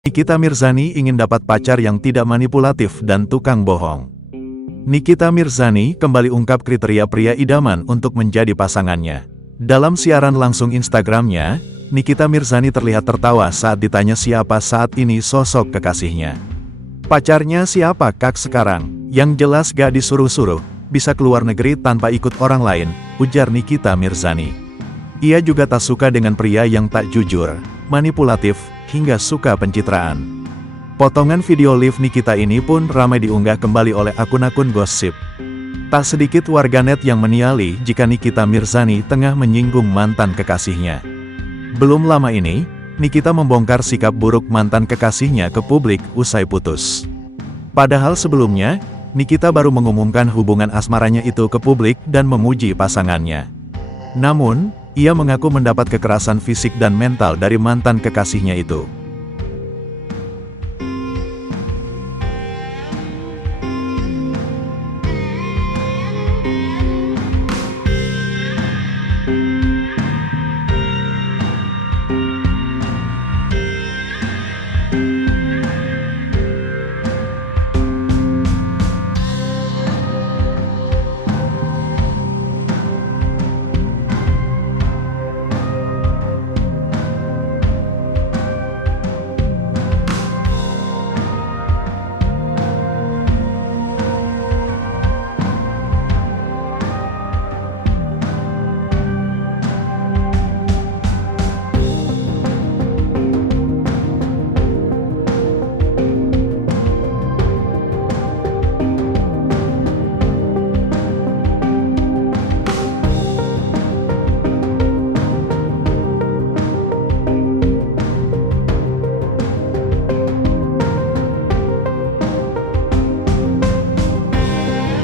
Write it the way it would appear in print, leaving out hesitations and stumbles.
Nikita Mirzani ingin dapat pacar yang tidak manipulatif dan tukang bohong. Nikita Mirzani kembali ungkap kriteria pria idaman untuk menjadi pasangannya. Dalam siaran langsung Instagramnya, Nikita Mirzani terlihat tertawa saat ditanya siapa saat ini sosok kekasihnya. Pacarnya siapa kak sekarang? Yang jelas gak disuruh-suruh, bisa keluar negeri tanpa ikut orang lain, ujar Nikita Mirzani. Ia juga tak suka dengan pria yang tak jujur, manipulatif, hingga suka pencitraan. Potongan video live Nikita ini pun ramai diunggah kembali oleh akun-akun gosip. Tak sedikit warganet yang meniali jika Nikita Mirzani tengah menyinggung mantan kekasihnya. Belum lama ini, Nikita membongkar sikap buruk mantan kekasihnya ke publik usai putus. Padahal sebelumnya, Nikita baru mengumumkan hubungan asmaranya itu ke publik dan memuji pasangannya. Namun, ia mengaku mendapat kekerasan fisik dan mental dari mantan kekasihnya itu.